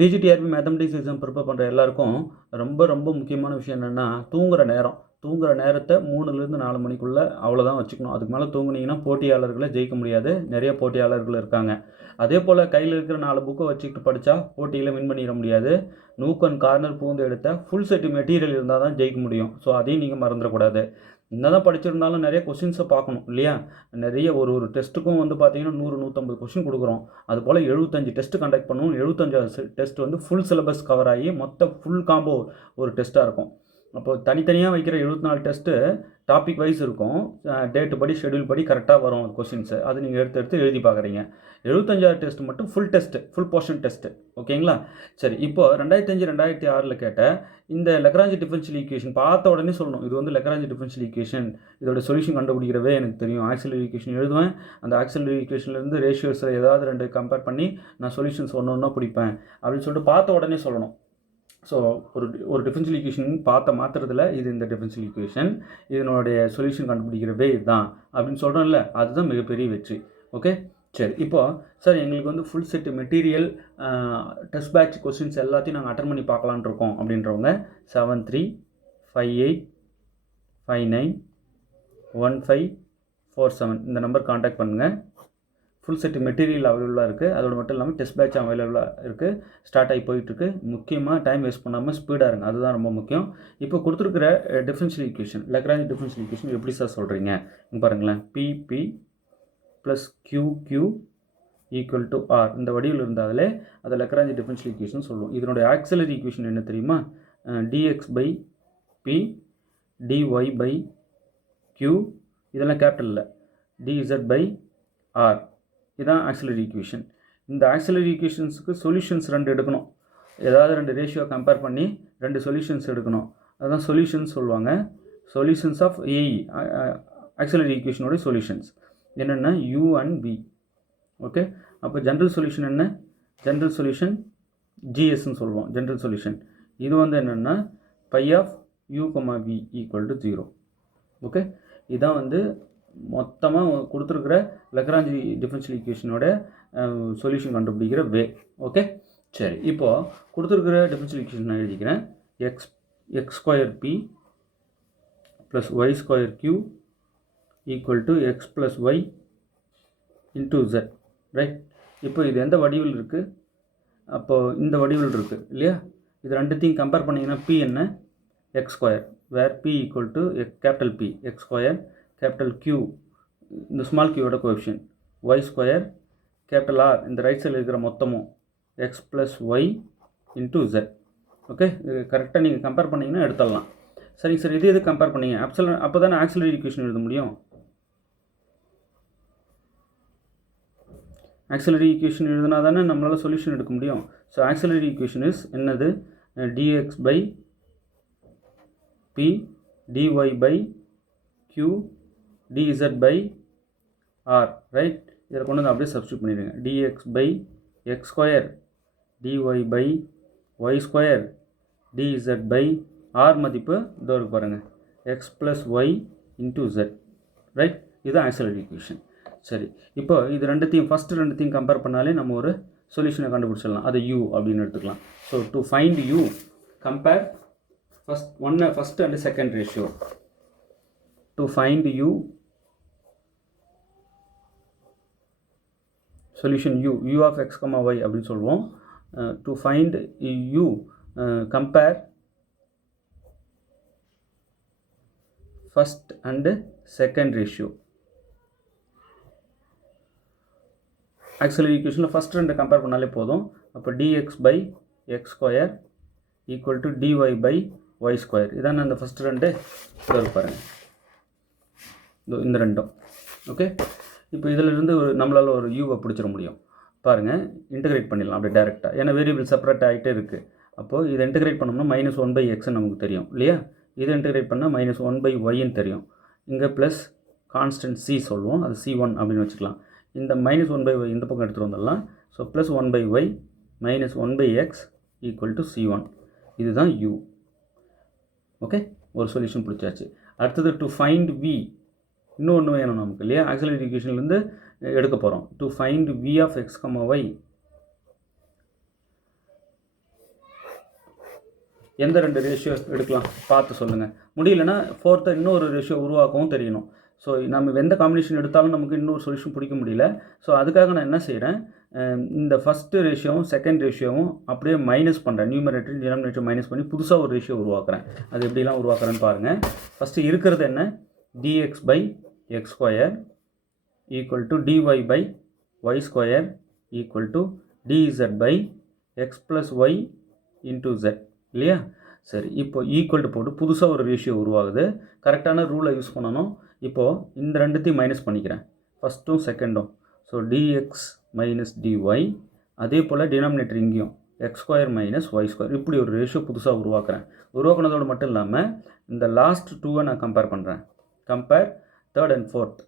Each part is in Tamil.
பிஜிடிஆர்பி மேத்தமெட்டிக்ஸ் எக்ஸாம் ப்ரிப்பேர் பண்ணுற எல்லாருக்கும் ரொம்ப ரொம்ப முக்கியமான விஷயம் என்னென்னா தூங்குகிற நேரத்தை 3லேருந்து 4 மணிக்குள்ளே அவ்வளோதான் வச்சுக்கணும். அதுக்கு மேலே தூங்குனீங்கன்னா போட்டியாளர்களை ஜெயிக்க முடியாது. நிறைய போட்டியாளர்கள் இருக்காங்க. அதே போல் கையில் இருக்கிற 4 புக்கை வச்சுக்கிட்டு படித்தா போட்டியில் வின் பண்ணிட முடியாது. நூக் அண்ட் கார்னர் பூந்து எடுத்த ஃபுல் செட் மெட்டீரியல் இருந்தால் தான் ஜெயிக்க முடியும். ஸோ அதையும் நீங்கள் மறந்துடக்கூடாது. என்னதான் படிச்சிருந்தாலும் நிறைய கொஸ்டின்ஸை பார்க்கணும் இல்லையா? நிறைய ஒரு டெஸ்ட்டுக்கும் வந்து பார்த்தீங்கன்னா 100-150 கொஸ்டின் கொடுக்குறோம். அதுபோல் 75 டெஸ்ட்டு கண்டக்ட் பண்ணுவோம். 75 டெஸ்ட் வந்து ஃபுல் சிலபஸ் கவர் ஆகி மொத்த ஃபுல் காம்போ ஒரு டெஸ்ட்டாக இருக்கும். அப்போது தனித்தனியாக வைக்கிற 74 டெஸ்ட்டு டாபிக் வைஸ் இருக்கும். டேட்டு படி ஷெடியூல் படி கரெக்டாக வரும் கொஸ்டின்ஸு. அது நீங்கள் எடுத்து எழுதி பார்க்குறீங்க. 75 டெஸ்ட் மட்டும் ஃபுல் போர்ஷன் டெஸ்ட்டு. ஓகேங்களா? சரி, இப்போது 2005-2006 கேட்ட இந்த லெக்ராஞ்சி டிஃபரன்ஷியல் ஈக்குவேஷன் பார்த்த உடனே சொல்லணும், இது வந்து லெக்ராஞ்சி டிஃபரன்ஷியல் ஈக்குவேஷன், இதோட சொல்யூஷன் கண்டுபிடிக்கிறவே எனக்கு தெரியும். ஆக்சிலரி ஈக்குவேஷன் எழுதுவேன். அந்த ஆக்சிலரி ஈக்குவேஷன்லேருந்து ரேஷியோஸில் ஏதாவது 2 கம்பேர் பண்ணி நான் சொல்யூஷன்ஸ் ஒன்று பிடிப்பேன் அப்படின்னு சொல்லிட்டு பார்த்த உடனே சொல்லணும். ஸோ ஒரு டிஃபரன்ஷியல் ஈக்குவேஷன் பார்த்த மாத்திரத்தில் இது இந்த டிஃபரன்ஷியல் ஈக்குவேஷன், இதனுடைய சொல்யூஷன் கண்டுபிடிக்கிறவே இதுதான் அப்படின்னு சொல்கிறோம்ல, அதுதான் மிகப்பெரிய வெற்றி. ஓகே, சரி. இப்போது சார் எங்களுக்கு வந்து full set material test batch questions எல்லாத்தையும் நாங்கள் அட்டன் பண்ணி பார்க்கலான் இருக்கோம் அப்படின்றவங்க 7358591547 இந்த நம்பர் காண்டாக்ட் பண்ணுங்கள். ஃபுல் செட் மெட்டீரியல் அவைலபிளாக இருக்குது. அதோடு மட்டும் இல்லாமல் டெஸ்ட் பேட்ச் அவைலபிளாக இருக்குது. ஸ்டார்ட் ஆகி போயிட்டுருக்கு. முக்கியமாக டைம் வேஸ்ட் பண்ணாமல் ஸ்பீடாக இருங்க, அதுதான் ரொம்ப முக்கியம். இப்போ கொடுத்துருக்கிற differential equation, Lagrange differential equation எப்படி சார் சொல்கிறீங்க? இங்கே பாருங்களேன், P P plus Q equal to R இந்த வடிவில் இருந்தாலே அதை லெக்ராஞ்சி டிஃபரன்ஷியல் ஈக்குவேஷன் சொல்லுவோம். இதனுடைய ஆக்சிலரி ஈக்குவேஷன் என்ன தெரியுமா? D x by P d y by Q, இதெல்லாம் கேபிட்டலில், டிஇசட் பை ஆர், இதுதான் ஆக்சிலரி ஈக்குவேஷன். இந்த ஆக்சிலரி ஈக்குவேஷன்ஸுக்கு சொல்யூஷன்ஸ் 2 எடுக்கணும். ஏதாவது 2 ரேஷியோ கம்பேர் பண்ணி 2 சொல்யூஷன்ஸ் எடுக்கணும். அதுதான் சொல்யூஷன்ஸ் சொல்லுவாங்க. சொல்யூஷன்ஸ் ஆஃப் ஏஇ, ஆக்சிலரி ஈக்குவேஷனோட சொல்யூஷன்ஸ் என்னென்னா யூ அண்ட் வி. ஓகே, அப்போ ஜென்ரல் சொல்யூஷன் என்ன? ஜென்ரல் சொல்யூஷன் ஜிஎஸ்ன்னு சொல்லுவோம். ஜென்ரல் சொல்யூஷன் இது வந்து என்னென்னா phi of u comma v equal to 0. Okay, இதுதான் வந்து மொத்தமாக கொடுத்துருக்கிற லெக்ராஞ்சி டிஃபரன்ஷியல் ஈக்குவேஷனோட சொல்யூஷன் கண்டுபிடிக்கிற வே. ஓகே, சரி. இப்போது கொடுத்துருக்கிற டிஃபரன்ஷியல் ஈக்குவேஷன் நான் எழுதிக்கிறேன். X square P plus Y square Q equal to X plus Y into Z. Right. இப்போ இது எந்த வடிவில் இருக்குது? அப்போது இந்த வடிவில் இருக்குது இல்லையா? இது ரெண்டுத்தையும் கம்பேர் பண்ணிங்கன்னா பி என்ன? X square, where P equal to capital P x square, capital Q இந்த ஸ்மால் கியூவோட coefficient, y square, capital R இந்த ரைட் சைடில் இருக்கிற மொத்தமும் x plus Y into z. Okay, இது கரெக்டாக நீங்கள் கம்பேர் பண்ணிங்கன்னா எடுத்துடலாம். சரிங்க சார், இது கம்பேர் பண்ணிங்க அப்போ தானே ஆக்சிலரி ஈக்குவேஷன் எழுத முடியும். ஆக்சிலரி ஈக்குவேஷன் எழுதினா தானே நம்மளால் சொல்யூஷன் எடுக்க முடியும். ஸோ ஆக்சிலரி ஈக்குவேஷன் இஸ் என்னது? dx by p dy by q dz by r. Right. இதில் கொண்டு வந்து அப்படியே சப்ஸ்டியூட் பண்ணிடுங்க. dx by X square dy by Y square dz by r மதிப்பு இதோ இருக்கு பாருங்கள், X plus Y into Z. Right. இதுதான் ஆக்சிலரி ஈக்குவேஷன். சரி, இப்போ இது ஃபஸ்ட்டு ரெண்டுத்தையும் கம்பேர் பண்ணாலே நம்ம ஒரு சொல்யூஷனை கண்டுபிடிச்சிடலாம். அதை u அப்படின்னு எடுத்துக்கலாம். So to find u compare first and second ratio. To find u solution u of x, y அப்படின்னு சொல்லுவோம். To find u compare first and second ratio. Auxiliary ஈக்குவேஷனில் ஃபஸ்ட் 2 கம்பேர் பண்ணாலே போதும். அப்போ dx by X square equal to dy by Y square. இதான அந்த ஃபஸ்ட் 2 இதோ பாருங்கள், இந்த ரெண்டும். ஓகே, இப்போ இதிலிருந்து நம்மளால் ஒரு யூவை பிடிச்சிட முடியும். பாருங்கள், இன்டகிரேட் பண்ணிடலாம் அப்படியே டேரெக்டாக. ஏன்னா வேரியபிள் செப்பரேட் ஆகிட்டே இருக்குது. அப்போது இதை இன்டகிரேட் பண்ணோம்னா -1/xன்னு நமக்கு தெரியும் இல்லையா? இதை இன்டகிரேட் பண்ணால் -1/yன்னு தெரியும். இங்கே ப்ளஸ் கான்ஸ்டன்ட் c சொல்லுவோம், அது c1 அப்படின்னு வச்சுக்கலாம். இந்த -1/y இந்த பக்கம் எடுத்துகிட்டு வந்துடலாம். So plus 1/y minus 1/x equal to c1. இதுதான் u. ஓகே, ஒரு சொல்யூஷன் பிடிச்சாச்சு. அடுத்தது டு ஃபைண்ட் v, இன்னொன்று வேணும் நமக்கு இல்லையா? ஆக்சிலரி ஈக்குவேஷன்லேருந்து எடுக்க போகிறோம். To find v of x, y எந்த 2 ரேஷியோ எடுக்கலாம் பார்த்து சொல்லுங்கள். முடியலன்னா ஃபோர்த்தை இன்னொரு ரேஷியோ உருவாக்கவும் தெரியணும். ஸோ நம்ம எந்த காம்பினேஷன் எடுத்தாலும் நமக்கு இன்னொரு சொல்யூஷன் பிடிக்க முடியல. ஸோ அதுக்காக நான் என்ன செய்கிறேன், இந்த ஃபஸ்ட்டு ரேஷியோவும் செகண்ட் ரேஷியோவும் அப்படியே மைனஸ் பண்ணுறேன். நியூமரேட்டர் டினாமினேட்டர் மைனஸ் பண்ணி புதுசாக ஒரு ரேஷியோ உருவாக்குறேன். அது எப்படிலாம் உருவாக்குறேன்னு பாருங்கள். ஃபஸ்ட்டு இருக்கிறது என்ன, dx/x² equal to dy/y² equal to dz/x + y into z இல்லையா? சரி, இப்போ ஈக்குவல் டு போட்டு புதுசாக ஒரு ரேஷியோ உருவாகுது. கரெக்டான ரூலை யூஸ் பண்ணணும். இப்போது இந்த ரெண்டுத்தையும் மைனஸ் பண்ணிக்கிறேன், ஃபஸ்ட்டும் செகண்டும். ஸோ dx - dy, அதே போல் டினாமினேட்டர் இங்கேயும் x² - y². இப்படி ஒரு ரேஷியோ புதுசாக உருவாக்குறேன். உருவாக்குனதோடு மட்டும் இல்லாமல் இந்த லாஸ்ட் 2வை நான் கம்பேர் பண்ணுறேன். Compare third and fourth.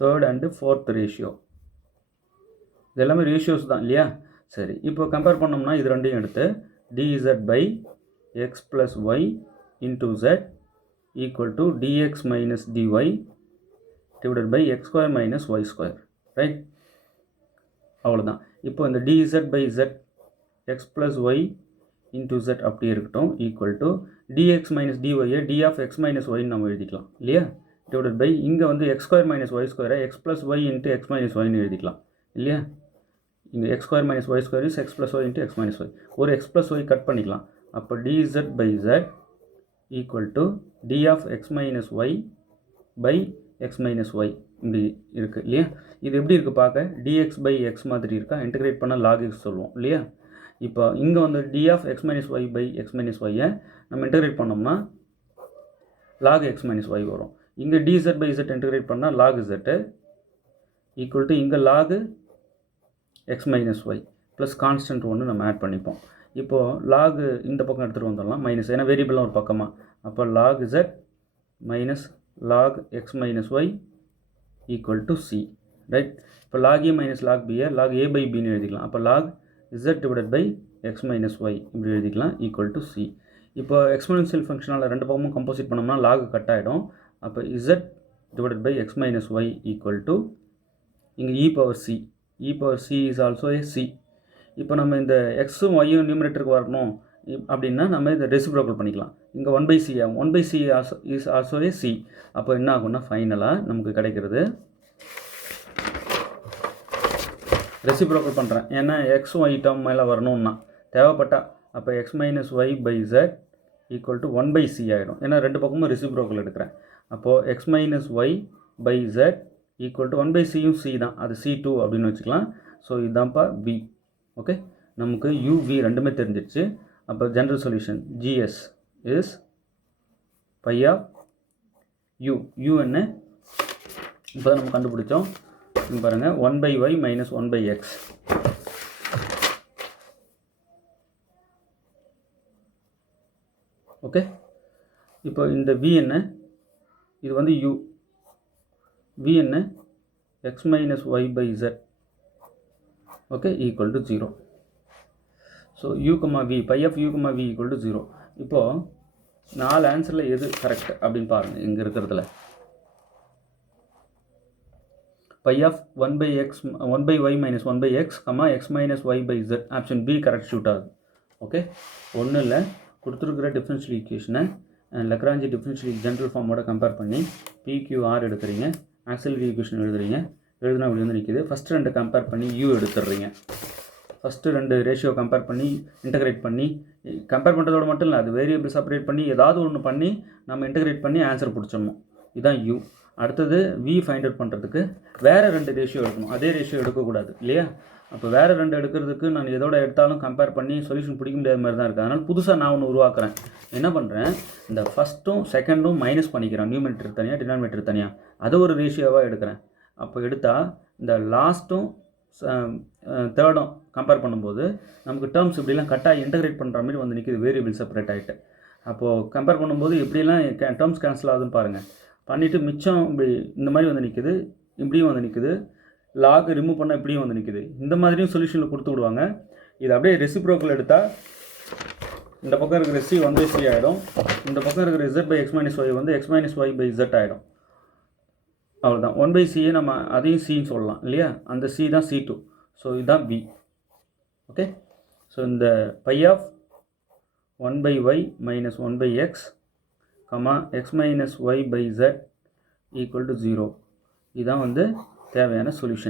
Third and fourth ratio, இது எல்லாமே ரேஷியோஸ் தான் இல்லையா? சரி, இப்போ கம்பேர் பண்ணோம்னா இது ரெண்டையும் எடுத்து dz/x + y into z equal to dx - dy divided by x² - y². Right, அவ்வளோதான். இப்போ இந்த dz/z x + y into z அப்படியே இருக்கட்டும். Equal to dx - dy dx - y நம்ம எழுதிக்கலாம் இல்லையா? டிவைடட் பை இங்கே வந்து x² - y² x + y into x - yன்னு எழுதிக்கலாம் இல்லையா? இங்கே x² - y² is x + y into x - y. ஒரு x + y கட் பண்ணிக்கலாம். அப்போ dz/z equal to dx - y by x - y இப்படி இருக்குது இல்லையா? இது எப்படி இருக்குது பார்க்க, dx/x மாதிரி இருக்கா? இன்டகிரேட் பண்ண log x சொல்லுவோம் இல்லையா? இப்போ இங்கே வந்து dx - y by x - y நம்ம இன்டகிரேட் பண்ணோம்னா log x - y வரும். இங்கே dz/z இன்டகிரேட் பண்ணால் log z ஈக்குவல் டு இங்கே log x - y plus constant ஒன்று நம்ம ஆட் பண்ணிப்போம். இப்போது log இந்த பக்கம் எடுத்துகிட்டு வந்துடலாம் மைனஸ், ஏன்னா வேரியபிள்லாம் ஒரு பக்கமாக. அப்போ log z minus log x - y equal to c. Right, இப்போ log a minus log b log a/bன்னு எழுதிக்கலாம். அப்போ log z divided by x - y இப்படி எழுதிக்கலாம் ஈக்குவல் டு c. இப்போ எக்ஸ்போனென்ஷியல் ஃபங்க்ஷனால் ரெண்டு பக்கமும் கம்போசிட் பண்ணோம்னா log கட் ஆகிடும். அப்போ z divided by x - y equal to இங்கே e/c is also a c. இப்போ நம்ம இந்த எக்ஸும் ஒய்யும் நியூமரேட்டருக்கு வரணும் அப்படின்னா நம்ம இதை ரெசிப்ரோக்கல் பண்ணிக்கலாம். இங்கே 1/c ஆகும். 1/c is also a c. அப்போ என்ன ஆகும்னா ஃபைனலாக நமக்கு கிடைக்கிறது, ரெசிப்ரோக்கல் பண்ணுறேன் ஏன்னா எக்ஸும் ஒய் டேர்ம் மேலே வரணும்னா தேவைப்பட்டா. அப்போ x - y by z equal to 1/c ஆகிடும். ஏன்னா ரெண்டு பக்கமும் ரெசிப்ரோக்கல் எடுக்கிறேன். அப்போது x - y by z equal to 1/cயும் c தான், அது c2 அப்படின்னு வச்சுக்கலாம். ஸோ இதுதான்ப்பா v. ஓகே, நமக்கு u v ரெண்டுமே தெரிஞ்சிடுச்சு. அப்போ ஜென்ரல் சொல்யூஷன் GS is phi of u என்ன இப்போ தான் நம்ம கண்டுபிடிச்சோம். பாருங்கள் 1/y - 1/x. ஓகே, இப்போ இந்த v என்ன, இது வந்து u, v என்ன x - y by z. Okay, equal to 0. So u, v by of u, v equal to 0. இப்போது 4 ஆன்சரில் எது கரெக்ட் அப்படின்னு பாருங்கள். இங்கே இருக்கிறதுல by of 1/y - 1/x, x - y by z, option B correct suit ஆகுது. ஓகே, ஒன்றும் இல்லை, கொடுத்துருக்கிற டிஃபரன்ஷியல் ஈக்குவேஷனை லக்ராஞ்சி டிஃபரன்ஷியல் ஜென்ரல் ஃபார்மோட கம்பேர் பண்ணி PQR எடுக்கிறீங்க, ஆக்சிலரி ஈக்குவேஷன் எழுதுனா அப்படி வந்து நிற்கிது. ஃபஸ்ட்டு 2 கம்பேர் பண்ணி u எடுத்துடுறீங்க. ஃபஸ்ட்டு 2 ரேஷியோ கம்பேர் பண்ணி இன்டகிரேட் பண்ணி, கம்பேர் பண்ணுறதோடு மட்டும் இல்லை, அது வேரியபிள் செப்பரேட் பண்ணி ஏதாவது ஒன்று பண்ணி நம்ம இன்டகிரேட் பண்ணி ஆன்சர் பிடிச்சிடணும். இதுதான் u. அடுத்தது v ஃபைண்ட் அவுட் பண்ணுறதுக்கு வேறு 2 ரேஷியோ எடுக்கணும். அதே ரேஷியோ எடுக்கக்கூடாது இல்லையா? அப்போ வேறு 2 எடுக்கிறதுக்கு நான் எதோட எடுத்தாலும் கம்பேர் பண்ணி சொல்யூஷன் பிடிக்க முடியாத மாதிரி தான் இருக்குது. அதனால் புதுசாக நான் ஒன்று உருவாக்குறேன். என்ன பண்ணுறேன், இந்த ஃபஸ்ட்டும் செகண்டும் மைனஸ் பண்ணிக்கிறேன். நியூமரேட்டர் தனியாக டினாமினேட்டர் தனியாக, அதை ஒரு ரேஷியோவாக எடுக்கிறேன். அப்போ எடுத்தால் இந்த லாஸ்ட்டும் தேர்டும் கம்பேர் பண்ணும்போது நமக்கு டேர்ம்ஸ் இப்படிலாம் கட்டாக இன்டகிரேட் பண்ணுற மாதிரி வந்து நிற்கிது, வேரியபிள் செப்பரேட் ஆகிட்டு. அப்போது கம்பேர் பண்ணும்போது எப்படிலாம் டேர்ம்ஸ் கேன்சல் ஆகுதுன்னு பாருங்கள். பண்ணிவிட்டு மிச்சம் இப்படி இந்த மாதிரி வந்து நிற்குது, இப்படியும் வந்து நிற்குது, லாக் ரிமூவ் பண்ணால் இப்படியும் வந்து நிற்குது. இந்த மாதிரியும் சொல்யூஷனில் கொடுத்து விடுவாங்க. இது அப்படியே ரெசிப்ரோக்கல் எடுத்தால் இந்த பக்கம் இருக்கிற c 1/c ஆகிடும், இந்த பக்கம் இருக்கிற z/x - y வந்து x - y பை z ஆகிடும். அவ்வளோதான். 1/c நம்ம அதையும் சின்னு சொல்லலாம் இல்லையா? அந்த c தான் c2. ஸோ இதுதான் v. ஓகே. ஸோ இந்த by of 1/y minus 1/x, x minus y by z equal to 0. இதுதான் வந்து தேவையான சொல்யூஷன்.